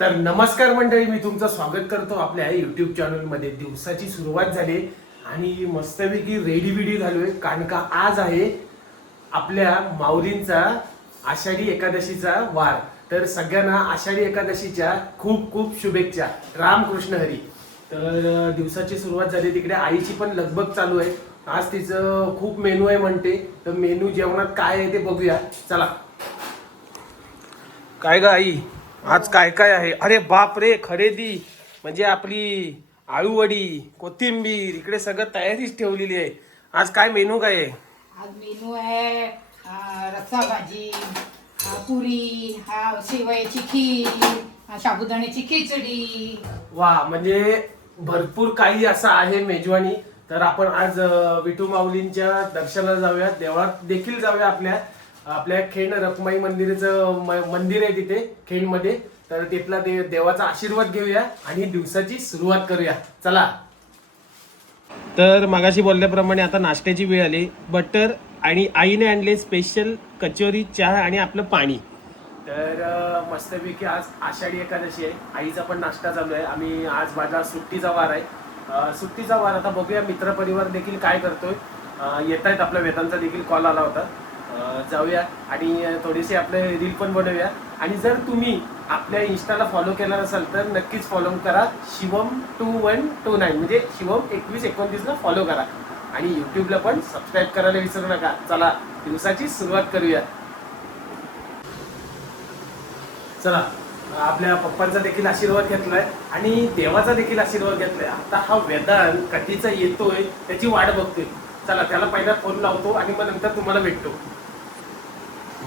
तर नमस्कार मंडळी, मी तुमचं स्वागत करतो आपल्या YouTube चॅनलमध्ये. दिवसाची सुरुवात झाली आणि मस्तपैकी रेडी बिडी झालोय, कारण का आज आहे आपल्या माऊलींचा आषाढी एकादशीचा वार. तर सगळ्यांना आषाढी एकादशीच्या खूप खूप शुभेच्छा. रामकृष्ण हरी. तर दिवसाची सुरुवात झाली, तिकडे आईची पण लगबग चालू आहे. आज तिचं खूप मेनू आहे म्हणते, तर मेनू जेवणात काय आहे ते बघूया. चला. काय ग आई, आज काय काय आहे? अरे बाप रे, खरेदी म्हणजे आपली आळूवडी, कोथिंबीर, इकडे सगळं तयारीच ठेवलेली आहे. आज काय मेनू काय आहे? आज मेनू आहे रस्सा भाजी, पुरी, शेवयाची खीर, साबुदाण्याची खिचडी. वा, म्हणजे भरपूर काही असं आहे मेजवानी. तर आपण आज विठू माऊलींच्या दर्शनाला जाऊया, देवळात देखील जाऊया. आपल्या खेड रखुमाई मंदिराचं मंदिर आहे तिथे खेडमध्ये. तर तिथला देवाचा आशीर्वाद घेऊया आणि दिवसाची सुरुवात करूया. चला. तर मगाशी बोलल्याप्रमाणे आता नाश्त्याची वेळ आली. बटर आणि आईने आणले स्पेशल कचोरी, चहा आणि आपलं पाणी. तर मस्तपैकी आज आषाढी एकादशी आहे. आईचा पण नाश्ता चालू आहे. आम्ही आज माझा सुट्टीचा वार आहे. सुट्टीचा वार. आता बघूया मित्रपरिवार देखील काय करतोय. येत आहेत. आपल्या वेदांचा देखील कॉल आला होता. जाऊया आणि थोडीशी आपले रील पण बनवूया. आणि जर तुम्ही आपल्या इंस्टाला फॉलो केला नसाल तर नक्कीच फॉलो करा. शिवम2129 म्हणजे शिवम 2129ला फॉलो करा. आणि यूट्यूबला पण सबस्क्राईब करायला विसरू नका. चला, दिवसाची सुरुवात करूया. चला. आपल्या पप्पांचा देखील आशीर्वाद घेतलाय आणि देवाचा देखील आशीर्वाद घेतलाय. आता हा वेदांत कधीचा येतोय त्याची वाट बघतोय. चला, त्याला पहिला फोन लावतो आणि मग नंतर तुम्हाला भेटतो.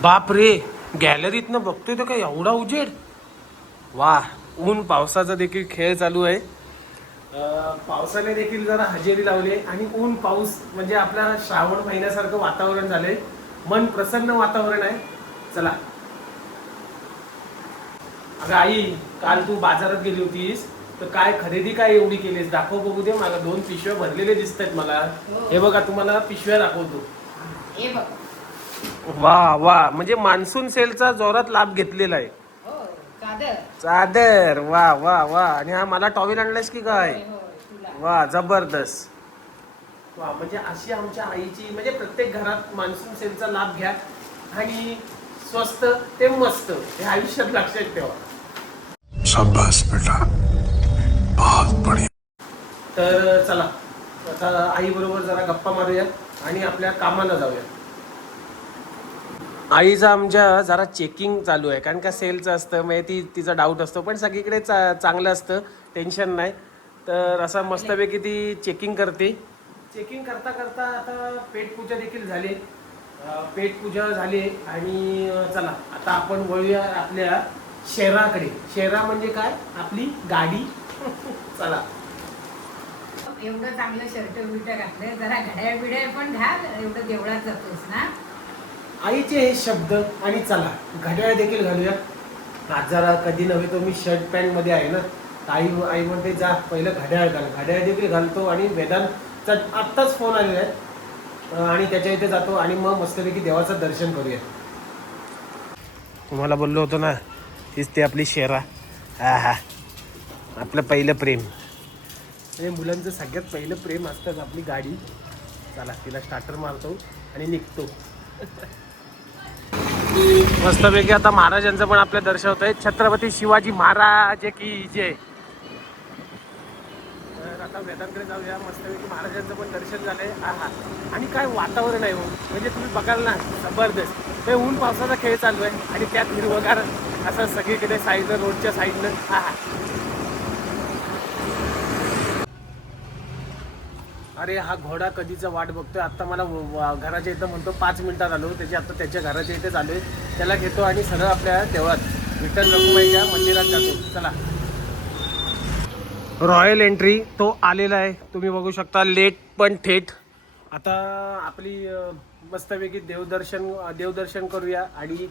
बाप रे, गॅलरीतनं बघतोय तर काय एवढा उजेड. वा, ऊन पावसाचा देखील खेळ चालू आहे. पावसाने देखील जरा हजेरी लावली आणि ऊन पाऊस म्हणजे आपल्या श्रावण महिन्यासारखं वातावरण झालंय. मन प्रसन्न वातावरण आहे. चला. अगं आई, काल तू बाजारात गेली होतीस, तर काय खरेदी काय एवढी केलीस? दाखव बघू दे. मला 2 पिशव्या भरलेले दिसत आहेत मला. हे बघा, तुम्हाला पिशव्या दाखवतो. हे बघ. वा वा, म्हणजे मान्सून सेलचा जोरात लाभ घेतलेला आहे. चादर. चादर. वा वा वा. आणि हा मला टॉवेल आणलायस की काय? वा, जबरदस्त. वा, म्हणजे अशी आमच्या आईची, म्हणजे प्रत्येक घरात मान्सून सेलचा लाभ घ्या आणि स्वस्त ते मस्त हे आयुष्यात लक्षात ठेवा. शाबाश बेटा, बहुत बढ़िया. तर चला, आता आई बरोबर जरा गप्पा मारूया आणि आपल्या कामाला जाऊया. आईचा आमच्या जरा चेकिंग चालू आहे, कारण का सेलचं असतं, म्हणजे तिचा डाऊट असतो. पण सगळीकडे चांगलं असतं, टेन्शन नाही. तर असा मस्तपैकी ती चेकिंग करते. चेकिंग करता करता आता पेटपूजा देखील झाली. पेटपूजा झाली आणि चला आता आपण वळूया आपल्या शेराकडे. शेरा म्हणजे काय? आपली गाडी. चला. एवढं चांगलं शर्ट बिर्ट घातलं, जरा घड्याळ बिड्याळ पण घाल. एवढं देवळात जातोस ना. आईचे हे शब्द. आणि चला, घड्याळ देखील घालूया. आज जरा कधी नव्हे तो मी शर्ट पॅन्ट मध्ये आहे ना. आई म्हणते जा पहिलं घड्याळ घाल. घड्याळ देखील घालतो आणि वेदांतचा आत्ताच फोन आलेला आहे आणि त्याच्या इथे जातो आणि मग मस्तपैकी देवाचं दर्शन करूया. तुम्हाला बोललो होतो ना, हीच ते आपली शेरा. हा, आपलं पहिलं प्रेम. हे मुलांचं सगळ्यात पहिलं प्रेम असतं आपली गाडी. चला, तिला स्टार्टर मारतो आणि निघतो. मस्तपैकी आता महाराजांचं पण आपल्या दर्शन होत आहे. छत्रपती शिवाजी महाराज की जय. तर आता वेदांकडे जाऊया. मस्तपैकी महाराजांचं पण दर्शन झालंय. हा, आणि काय वातावरण आहे हो, म्हणजे तुम्ही बघाल ना, जबरदस्त. ते ऊन पावसाचा खेळ चालू आहे आणि त्यात हिरवगार असं सगळीकडे साईडनं, रोडच्या साईडनं. हा, अरे हा घोडा कधीचा वाट बघतोय. आता मला घराच्या इथं म्हणतो 5 मिनिटात आलो. आता त्याच्या घराच्या इथेच आलोय. त्याला घेतो आणि सरळ आपल्या देवळात विठ्ठल रखुमाईच्या मंदिरात जातो. चला. रॉयल एंट्री तो आलेला आहे, तुम्ही बघू शकता. लेट पण थेट. आता आपली मस्तपैकी देवदर्शन करूया. आणि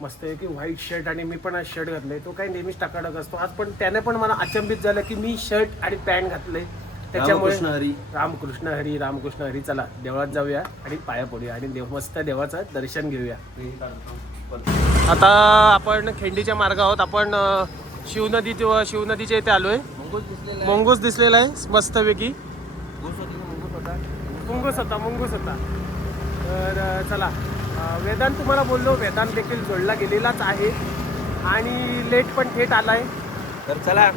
मस्तपैकी व्हाईट शर्ट, आणि मी पण आज शर्ट घातलंय. तो काही नेहमीच टाकाटक असतो. आज पण त्याने पण मला अचंबित झालं की मी शर्ट आणि पॅन्ट घातलंय. त्याच्यामुळे रामकृष्ण हरी, रामकृष्ण हरी. चला, देवळात जाऊया आणि पाया पडूया आणि मस्त देवाचं दर्शन घेऊया. आता आपण खिंडीच्या मार्गावर आहोत. आपण शिवनदीच्या इथे आलोय. मुंगूस दिसलेला आहे मस्तपैकी. मुंगूस होता. तर चला, वेदांत तुम्हाला बोललो, वेदांत देखील जोडला गेलेलाच आहे आणि लेट पण थेट आलाय. तर चला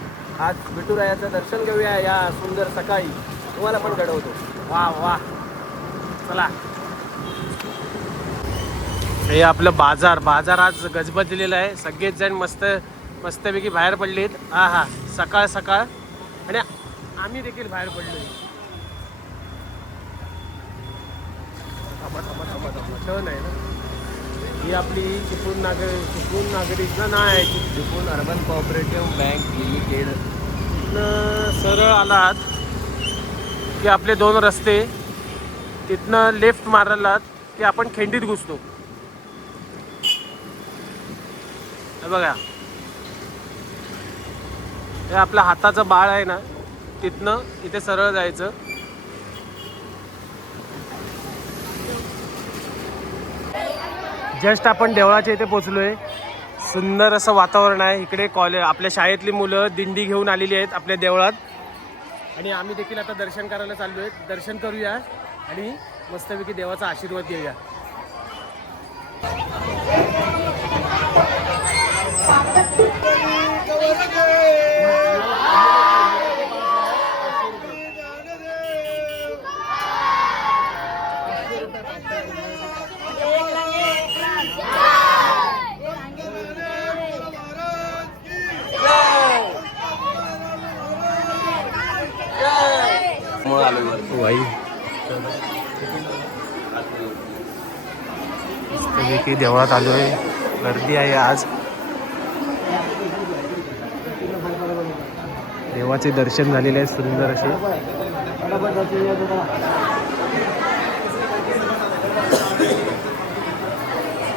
आज विठुरायाचं दर्शन घेऊया या सुंदर सकाळी. तुम्हाला पण घडवतो. वा चला. हे आपलं बाजार आज गजबजलेलं आहे. सगळेच जण मस्तपैकी बाहेर पडलेत. हा सकाळ आणि आम्ही देखील बाहेर पडलोय. टर्न आहे ना ही आपली चिपळूण नागरिक ना नाही, Chiplun urban cooperative bank limited. सरळ आलात की आपले 2 रस्ते, तिथनं लेफ्ट मारलात की आपण खिंडीत घुसतो. हे बघा, हे आपलं हाताचं बाळ आहे ना, तिथनं इथे सरळ जायचं. जस्ट आपण देवळाच्या इथे पोचलोय. सुंदर असं वातावरण आहे इकडे. आपल्या शाळेतली मुलं दिंडी घेऊन आलेली आहेत आपल्या देवळात आणि आम्ही देखील आता दर्शन करायला चाललो आहे. दर्शन करूया आणि मस्तपैकी देवाचा आशीर्वाद घेऊया. मस्तपैकी देवळात आलोय. गर्दी आहे आज. देवाचे दर्शन झालेले आहे सुंदर असे.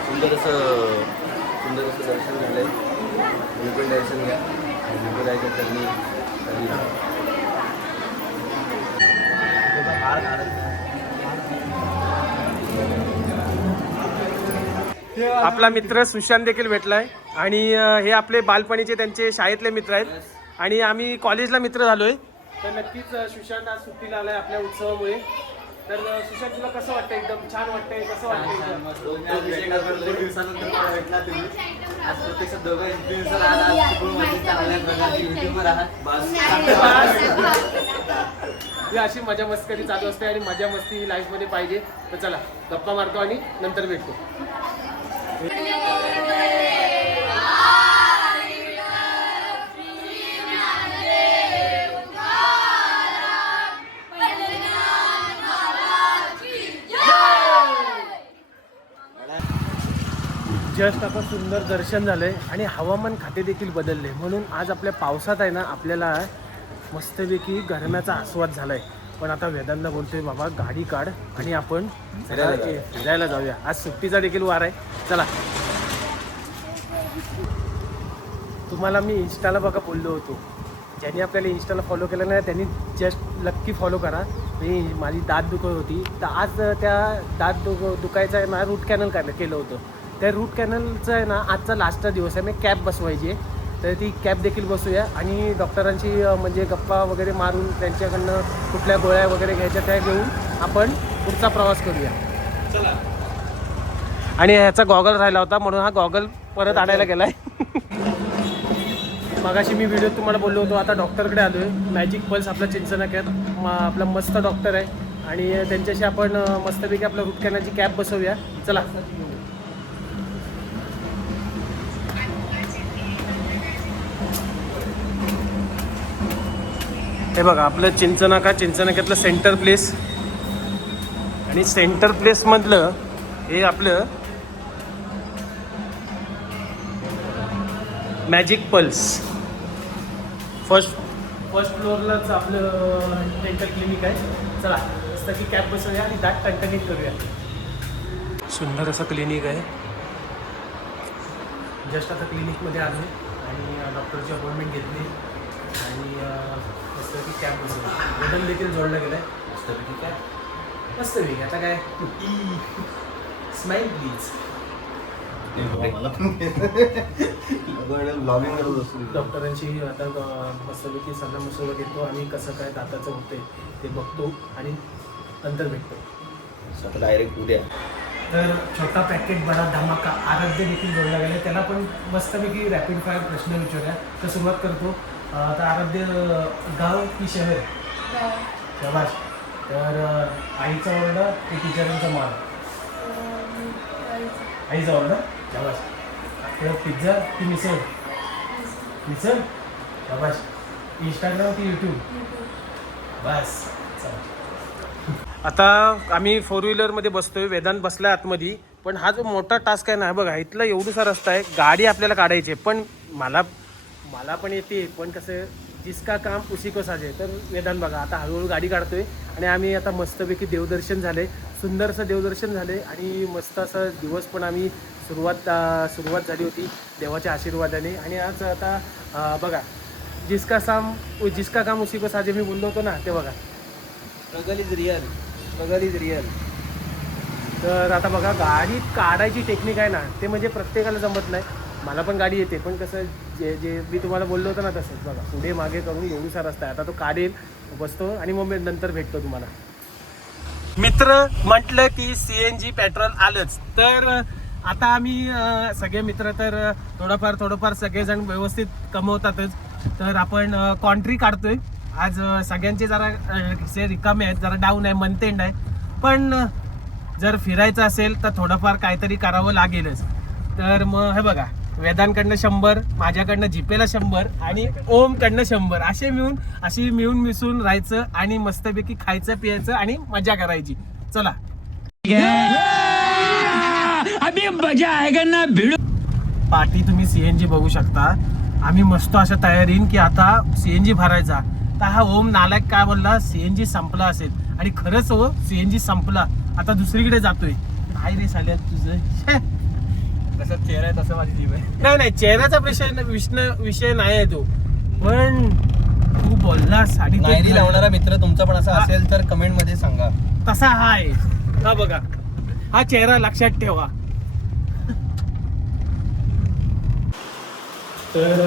सुंदर असं दर्शन झालंय. तुम्ही पण दर्शन घ्या. विठुरायाच्या चरणी. आपला मित्र सुशांत देखील भेटलाय आणि हे आपले बालपणीचे त्यांचे शाळेतले मित्र आहेत आणि आम्ही कॉलेजला मित्र झालोय. तर नक्कीच सुशांत आज सुट्टीला आलाय आपल्या उत्सवामुळे. तर सुशांत, तुला कसं वाटतं? एकदम छान वाटतंय. कसं वाटतंय? ही अशी मजा मस्करी चालू असते आणि मजा मस्ती ही लाईफ मध्ये पाहिजे. तर चला गप्पा मारतो आणि नंतर भेटतो. जस्ट आता सुंदर दर्शन झालंय आणि हवामान खाते देखील बदलले म्हणून आज आपल्या पावसात आहे ना आपल्याला मस्तपैकी गरम्याचा आस्वाद झालाय. पण आता वेदांना बोलतोय, बाबा गाडी काढ आणि आपण फिरायला जाऊया. आज सुट्टीचा देखील वार आहे. चला. तुम्हाला मी इंस्टाला बघा बोललो होतो, ज्यांनी आपल्याला इंस्टाला फॉलो केलं नाही त्यांनी जस्ट नक्की फॉलो करा. माझी दात दुखत होती तर आज त्या दात दुखायचं आहे ना रूट कॅनल केलं होतं. त्या रूट कॅनलचं आहे ना आजचा लास्टचा दिवस आहे. मी कॅब बसवायची आहे तर ती कॅब देखील बसूया आणि डॉक्टरांची म्हणजे गप्पा वगैरे मारून त्यांच्याकडनं कुठल्या गोळ्या वगैरे घ्यायच्या त्या घेऊन आपण पुढचा प्रवास करूया. चला. आणि ह्याचा गॉगल राहिला होता म्हणून हा गॉगल परत आणायला गेला आहे. मगाशी मी व्हिडिओ तुम्हाला बोललो होतो. आता डॉक्टरकडे आलो आहे. मॅजिक पल्स आपला चिंचनाक्यात आपला मस्त डॉक्टर आहे आणि त्यांच्याशी आपण मस्तपैकी आपल्या रूट कॅनलची कॅब बसवूया. चला. हे बघा आपलं चिंचनाक्यातलं सेंटर प्लेस आणि सेंटर प्लेसमधलं हे आपलं मॅजिक पल्स. फर्स्ट फ्लोअरलाच आपलं डेंटल क्लिनिक आहे. चला मस्त की कॅब बसवूया आणि दाट टणटणीत करूया. सुंदर असं क्लिनिक आहे. जस्ट आता क्लिनिकमध्ये आलो आणि डॉक्टरची अपॉइंटमेंट घेतली आणि मस्तपैकी कॅब बसवली. बटन देखील जोडलं गेलं आहे. मस्तपैकी कॅब मस्तपैकी. आता काय स्माईल प्लीज. ब्लॉगिंग करत असतो. डॉक्टरांशी आता मस्तपैकी सल्ला मसुरा घेतो आणि कसं काय दाताचं होतंय ते बघतो आणि नंतर भेटतो. आता डायरेक्ट उद्या. तर छोटा पॅकेट बडा धमाका आराध्य देखील जोडला गेला. त्याला पण मस्तपैकी रॅपिड फायर प्रश्न विचारूया. तर सुरुवात करतो. तर आराध्य गाव की शहर? शाबाश. तर आईचा ओरडा की टीचरांचा मार? आईचा ओरडा. शाबाश. तर पिझ्झा की मिसळ? मिसळ. शाबाश. इंस्टाग्राम की यूट्यूब? बस. आता आम्ही 4 व्हीलरमध्ये बसतोय. वेदांत बसलाय आतमध्ये. पण हा जो मोठा टास्क आहे ना बघा, इथला एवढूसा रस्ता आहे, गाडी आपल्याला काढायची. पण मला पण येते, पण कसं जिसका काम उसी को साजे. तर वेदांत बघा आता हळूहळू गाडी काढतोय आणि आम्ही आता मस्तपैकी देवदर्शन झाले, सुंदरसं देवदर्शन झाले आणि मस्त असं दिवस पण आम्ही सुरुवात झाली होती देवाच्या आशीर्वादाने. आणि आज आता बघा जिसका काम उसी को साजे मी बोललो होतो ना, ते बघा struggle is real. Struggle is real. तर आता बघा गाडी काढायची टेक्निक आहे ना, ते म्हणजे प्रत्येकाला जमत नाही. मला पण गाडी येते, पण कसं जे मी तुम्हाला बोललो होतं ना तसंच बघा पुढे मागे करून एवढूसा रस्ता आहे. आता तो काढेल, बसतो आणि मग नंतर भेटतो तुम्हाला. मित्र म्हटलं की CNG पेट्रोल आलंच. तर आता आम्ही सगळे मित्र तर थोडंफार सगळेजण व्यवस्थित कमवतातच. तर आपण कॉन्ट्री काढतोय आज. सगळ्यांचे जरा खिसे रिकामे आहेत, जरा डाऊन आहे, मंथ एंड आहे. पण जर फिरायचं असेल तर थोडंफार काहीतरी करावं लागेलच. तर मग हे बघा वेदांकडनं 100, माझ्याकडनं जिपेला 100 आणि ओमकडनं 100 अशी मिळून मिसळून राहायचं आणि मस्तपैकी खायचं प्यायचं आणि मजा करायची. चला अभी मजा आएगा ना भिड. पाठी तुम्ही CNG बघू शकता. आम्ही मस्त अशा तयारीन की आता CNG भरायचा. तर हा ओम नालायक काय बोलला, CNG संपला असेल. आणि खरंच हो CNG संपला. आता दुसरीकडे जातोय. काय रे साल्या तुझं तसा चेहरा आहे तसं माझी जीव आहे. नाही चेहऱ्याचा विषय नाही आहे तो. पण तू बोललास आणि ते नायरी लावणारा मित्र तुमचा पण असा असेल तर कमेंट मध्ये सांगा. तसा हा आहे. हा बघा हा चेहरा लक्षात ठेवा. तर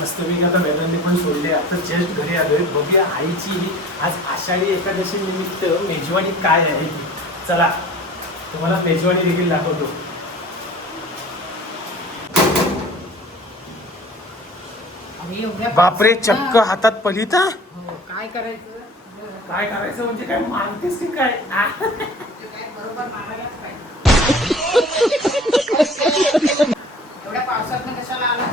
मस्तपैकी आता वेदांनी पण सोडले. आता जस्ट घरी आलोय. बघूया आईची आज आषाढी एकादशी निमित्त मेजवानी काय आहे. चला तुम्हाला मेजवानी देखील दाखवतो. बापरे चक्क हातात पलिता. हो, काय करायचं काय करायचं म्हणजे काय मानतेस की काय? बरोबर मारायलाच पाहिजे. एवढ्या पावसात कशाला आला?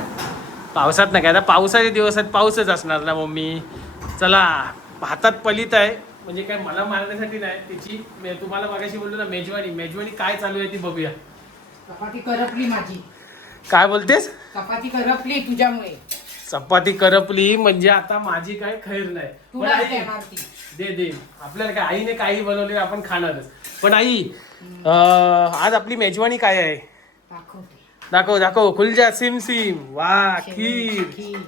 पावसात नाही काय, आता पावसाचे दिवस आहेत, पाऊसच असणार ना मम्मी. चला हातात पलित आहे म्हणजे काय मला मारण्यासाठी नाही. तिची तुम्हाला मगाशी बोललो ना मेजवानी काय चालू आहे ती बघूया. चपाती करपली माझी. काय बोलतेस? चपाती करपली तुझ्यामुळे. चपाती करपली म्हणजे आता माझी काय खैर नाही. पण तुला आई देणार ती. दे आपल्याला काय, आईने काही बनवले आपण खाणारच. पण आई आज आपली मेजवानी काय आहे दाखवते. दाखव. खुलजा सिम वा खीर. खीर.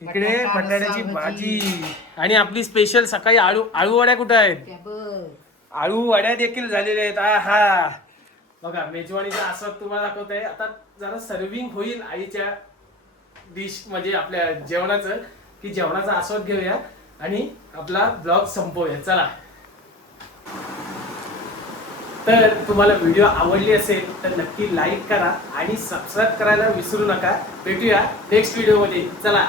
इकडे बटाटा बटाट्याची रस्सा भाजी आणि आपली स्पेशल सकाळी आळू वड्या कुठे आहेत? त्या बघ. आळू वड्या देखील झालेल्या आहेत. आहा बघा मेजवानीचा आस्वाद तुम्हाला दाखवत आहे. आता जरा सर्विंग होईल आईच्या डिश म्हणजे आपल्या जेवणाचं, की जेवणाचा आस्वाद घेऊया आणि आपला ब्लॉग संपवूया. चला तर तुम्हाला व्हिडिओ आवडली असेल तर नक्की लाईक करा आणि सबस्क्राईब करायला विसरू नका. भेटूया नेक्स्ट व्हिडिओमध्ये. चला.